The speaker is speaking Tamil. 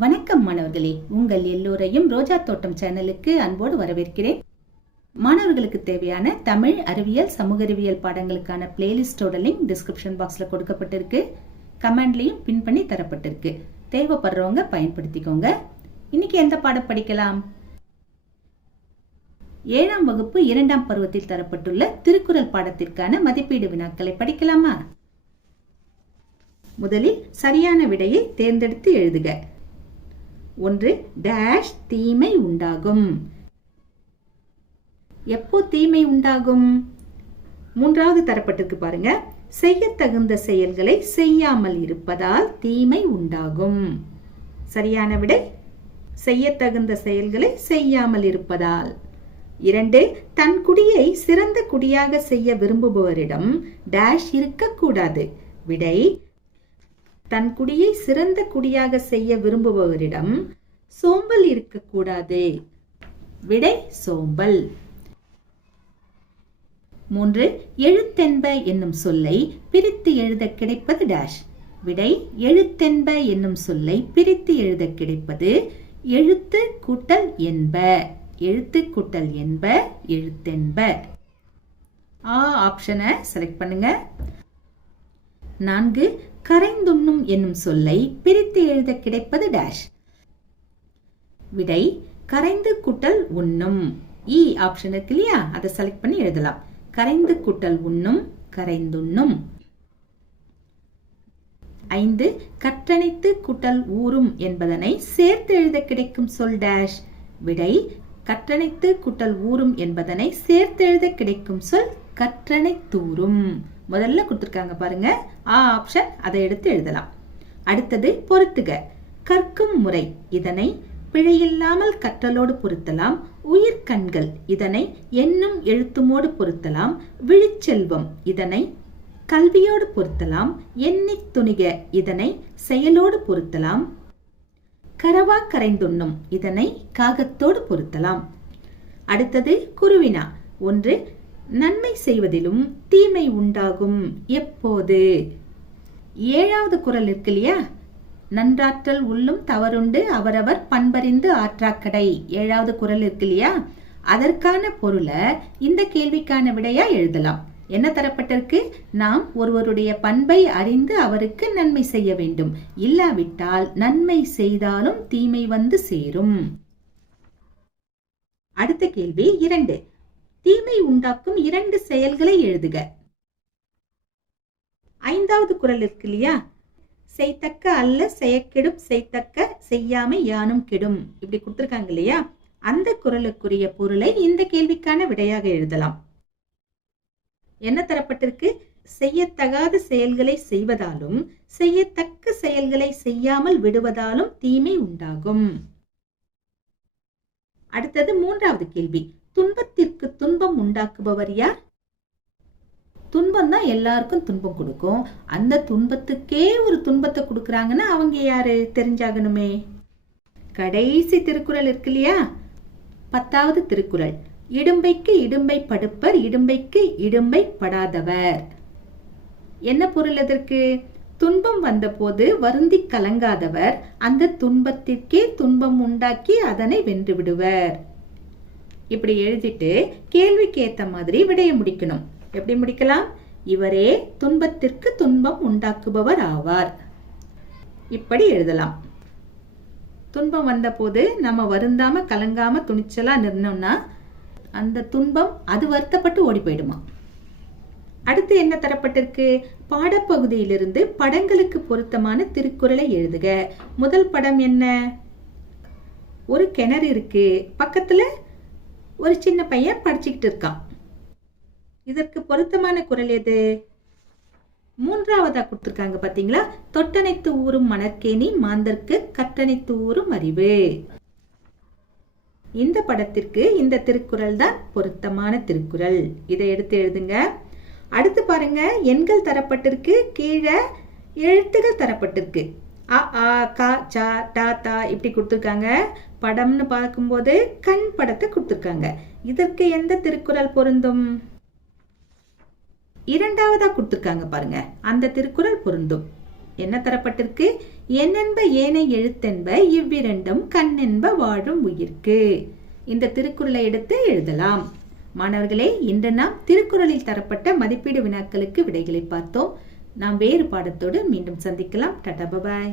வணக்கம் மாணவர்களே. உங்கள் எல்லோரையும் ரோஜா தோட்டம் சேனலுக்கு அன்போடு வரவேற்கிறேன். மாணவர்களுக்கு தேவையான தமிழ் அறிவியல் சமூக அறிவியல் பாடங்களுக்கான பிளேலிஸ்டோட லிங்க் டிஸ்கிரிப்ஷன் பாக்ஸில் கொடுக்கப்பட்டிருக்கு. கமெண்ட்லையும் பின் பண்ணி தரப்பட்டிருக்கு. தேவைப்படுறவங்க பயன்படுத்திக்கோங்க. இன்னைக்கு எந்த பாடம் படிக்கலாம்? ஏழாம் வகுப்பு இரண்டாம் பருவத்தில் தரப்பட்டுள்ள திருக்குறள் பாடத்திற்கான மதிப்பீடு வினாக்களை படிக்கலாமா? முதலில் சரியான விடையை தேர்ந்தெடுத்து எழுதுக. ஒன்று டேஷ் தீமை உண்டாகும். எப்போ தீமை உண்டாகும்? மூன்றாவது தரப்பட்டிருக்கு பாருங்க. செய்யத் தகுந்த செயல்களை செய்யாமல் இருப்பதால் தீமை உண்டாகும். சரியான விடை? செய்யத் தகுந்த செயல்களை செய்யாமல் இருப்பதால். இரண்டு தன் குடியை சிறந்த குடியாக செய்ய விரும்புபவரிடம் டேஷ் இருக்கக்கூடாது. விடை தன் குடியை சிறந்த குடியாக செய்ய விரும்புபவரிடம் சோம்பல் இருக்கக்கூடாது. விடை சோம்பல். மூன்று எழுத்தென்ப என்னும் சொல்லை பிரித்து எழுத கிடைப்பது டேஷ் விடை எழுத்தென்ப என்னும் சொல்லை பிரித்து எழுத கிடைப்பது எழுத்து கூட்டல் என்ப. எழுத்து கூட்டல் என்ப எழுத்தென்ப. ஆ ஆப்ஷனை செலக்ட் பண்ணுங்க. நான்கு கரைந்துண்ணும் என்னும் சொல்லை பிரித்து எழுத கிடைப்பது டேஷ் விடை கரைந்து குட்டல் உண்ணும். E இ ஆப்ஷன் இருக்கு இல்லையா? அதை செலக்ட் பண்ணி எழுதலாம். கரைந்து குட்டல் உண்ணும் கரைந்துண்ணும். ஐந்து கற்றணைத்து குட்டல் ஊறும் என்பதனை சேர்த்து எழுத கிடைக்கும் சொல் டேஷ் விடை கற்றணைத்து குட்டல் ஊறும் என்பதனை சேர்த்து எழுத கிடைக்கும் சொல் கற்றனை தூரும் முதல்ல கொடுத்துருக்காங்க பாருங்க. ஆ ஆப்ஷன் அதை எடுத்து எழுதலாம். அடுத்தது பொருத்துக. கற்கும் முறை. இதனை பிழையில்லாமல் கற்றலோடு பொருத்தலாம். உயிர் கண்கள். இதனை எண்ணும் எழுத்துமோடு பொருத்தலாம். விழிச்செல்வம். இதனை கல்வியோடு பொருத்தலாம். எண்ணி துணிக. இதனை செயலோடு பொருத்தலாம். கரவா கரைந்துண்ணும். இதனை காகத்தோடு பொருத்தலாம். அடுத்தது குருவினா. ஒன்று நன்மை செய்வதிலும் தீமை உண்டாகும். எப்போது? ஏழாவது குரல் இருக்கு இல்லையா? நன்றாற்றல் உள்ளும் தவறுண்டு அவரவர் பண்பறிந்து ஆற்றாக்கடை. ஏழாவது குரல் இருக்கு இல்லையா? அதற்கான பொருளை இந்த கேள்விக்கான விடையா எழுதலாம். என்ன தரப்பட்டிருக்கு? நாம் ஒருவருடைய பண்பை அறிந்து அவருக்கு நன்மை செய்ய வேண்டும். இல்லாவிட்டால் நன்மை செய்தாலும் தீமை வந்து சேரும். அடுத்த கேள்வி இரண்டு. தீமை உண்டாக்கும் இரண்டு செயல்களை எழுதுக. ஐந்தாவது குரல் இருக்கு இல்லையா? செய்தக்க அல்ல செய்யக்கெடும் செய்தக்க செய்யாமை யானும் கெடும். இப்படி கொடுத்துருக்காங்க இல்லையா? அந்த குரலுக்குரிய பொருளை இந்த கேள்விக்கான விடையாக எழுதலாம். என்ன தரப்பட்டிருக்கு? செய்யத்தகாத செயல்களை செய்வதாலும் செய்யத்தக்க செயல்களை செய்யாமல் விடுவதாலும் தீமை உண்டாகும். அடுத்தது மூன்றாவது கேள்வி. துன்பத்திற்கு துன்பம் உண்டாக்குபவர் யார்? துன்பம் தான் எல்லாருக்கும் துன்பம் கொடுக்கும். அந்த துன்பத்துக்கே ஒரு துன்பத்தை கொடுக்குறாங்கன்னா அவங்க யாரு? தெரிஞ்சாகணுமே. கடைசி திருக்குறள் இருக்கு இல்லையா? பத்தாவது திருக்குறள். இடும்பைக்கு இடும்பை படுப்பர் இடும்பைக்கு இடும்பை படாதவர். என்ன பொருள் எதற்கு துன்பம் வந்தபோது வருந்தி கலங்காதவர். அந்த துன்பத்திற்கே துன்பம் உண்டாக்கி அதனை வென்று விடுவர். இப்படி எழுதிட்டு கேள்விக்கு ஏத்த மாதிரி விடைய முடிக்கணும். எப்படி முடிக்கலாம்? இவரே துன்பத்திற்கு துன்பம் உண்டாக்குபவர் ஆவார் இப்படி எழுதலாம். துன்பம் வந்தபோது நம்ம வருந்தாம கலங்காம துணிச்சலா நின்னோம்னா அந்த துன்பம் அது வருத்தப்பட்டு ஓடி போயிடுமா? அடுத்து என்ன தரப்பட்டிருக்கு? பாடப்பகுதியிலிருந்து படங்களுக்கு பொருத்தமான திருக்குறளை எழுதுக. முதல் படம் என்ன? ஒரு கிணறு இருக்கு. பக்கத்துல ஒரு சின்ன பையன் படிச்சுக்கிட்டு இருக்கான். இதற்கு பொருத்தமான குரல் எது? மூன்றாவதா கொடுத்துருக்காங்க பாத்தீங்களா? தொட்டனைத்து ஊறும் மணற்கேணி மாந்தர்க்கு கட்டணைத்து ஊறும் அறிவு. இந்த படத்திற்கு இந்த திருக்குறள் தான் பொருத்தமான திருக்குறள். இதை எடுத்து எழுதுங்க. அடுத்து பாருங்க. எண்கள் தரப்பட்டிருக்கு. கீழே எழுத்துகள் தரப்பட்டிருக்கு. அ ஆ கா சா டா தா இப்படி கொடுத்துருக்காங்க. படம்னு பார்க்கும்போது கண் படத்தை கொடுத்துருக்காங்க. இதற்கு எந்த திருக்குறள் பொருந்தும்? இரண்டாவதாக கொடுத்துருக்காங்க பாருங்க. அந்த திருக்குறள் பொருந்தும். என்ன தரப்பட்டிருக்கு? என்னென்ப ஏனை எழுத்தென்ப இவ்விரண்டும் கண்ணென்ப வாழும் உயிர்க்கு. இந்த திருக்குறளை எடுத்து எழுதலாம். மாணவர்களே இன்று நாம் திருக்குறளில் தரப்பட்ட மதிப்பீடு வினாக்களுக்கு விடைகளை பார்த்தோம். நாம் வேறு பாடத்தோடு மீண்டும் சந்திக்கலாம். Tata bye bye.